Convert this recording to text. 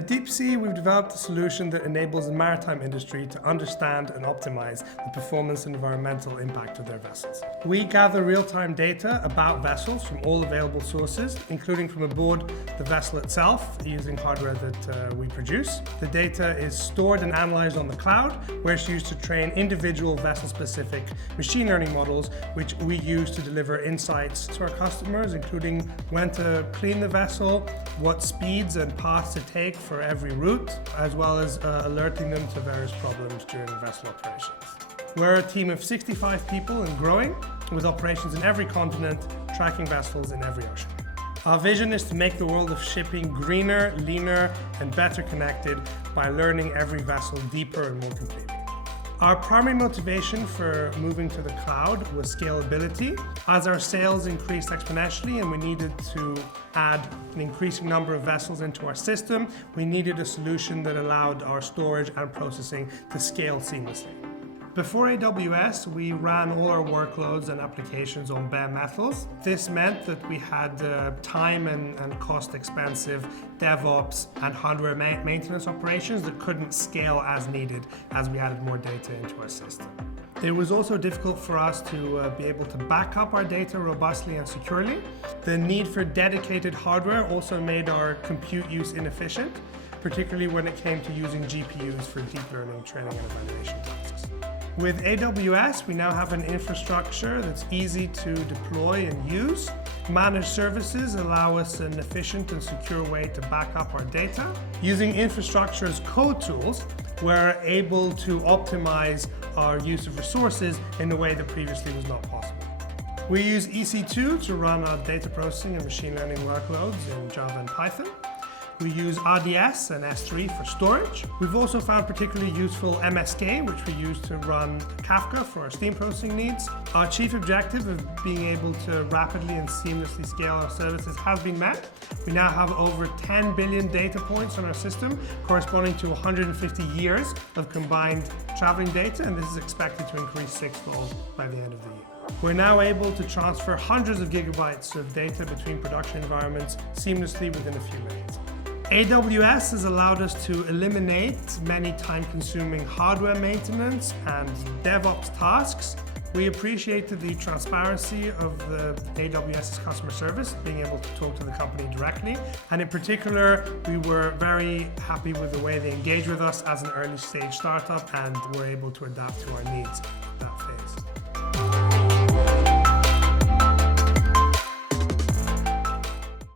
At Deepsea, we've developed a solution that enables the maritime industry to understand and optimize the performance and environmental impact of their vessels. We gather real-time data about vessels from all available sources, including from aboard the vessel itself, using hardware that we produce. The data is stored and analyzed on the cloud, where it's used to train individual vessel-specific machine learning models, which we use to deliver insights to our customers, including when to clean the vessel, what speeds and paths to take for every route, as well as alerting them to various problems during vessel operations. We're a team of 65 people and growing, with operations in every continent, tracking vessels in every ocean. Our vision is to make the world of shipping greener, leaner, and better connected by learning every vessel deeper and more completely. Our primary motivation for moving to the cloud was scalability. As our sales increased exponentially and we needed to add an increasing number of vessels into our system, we needed a solution that allowed our storage and processing to scale seamlessly. Before AWS, we ran all our workloads and applications on bare metals. This meant that we had time and cost-expensive DevOps and hardware maintenance operations that couldn't scale as needed as we added more data into our system. It was also difficult for us to be able to back up our data robustly and securely. The need for dedicated hardware also made our compute use inefficient, particularly when it came to using GPUs for deep learning training and evaluation tasks. With AWS, we now have an infrastructure that's easy to deploy and use. Managed services allow us an efficient and secure way to back up our data. Using infrastructure as code tools, we're able to optimize our use of resources in a way that previously was not possible. We use EC2 to run our data processing and machine learning workloads in Java and Python. We use RDS and S3 for storage. We've also found particularly useful MSK, which we use to run Kafka for our stream processing needs. Our chief objective of being able to rapidly and seamlessly scale our services has been met. We now have over 10 billion data points on our system, corresponding to 150 years of combined traveling data, and this is expected to increase sixfold by the end of the year. We're now able to transfer hundreds of gigabytes of data between production environments seamlessly within a few minutes. AWS has allowed us to eliminate many time-consuming hardware maintenance and DevOps tasks. We appreciated the transparency of the AWS's customer service, being able to talk to the company directly. And in particular, we were very happy with the way they engaged with us as an early-stage startup and were able to adapt to our needs at that phase.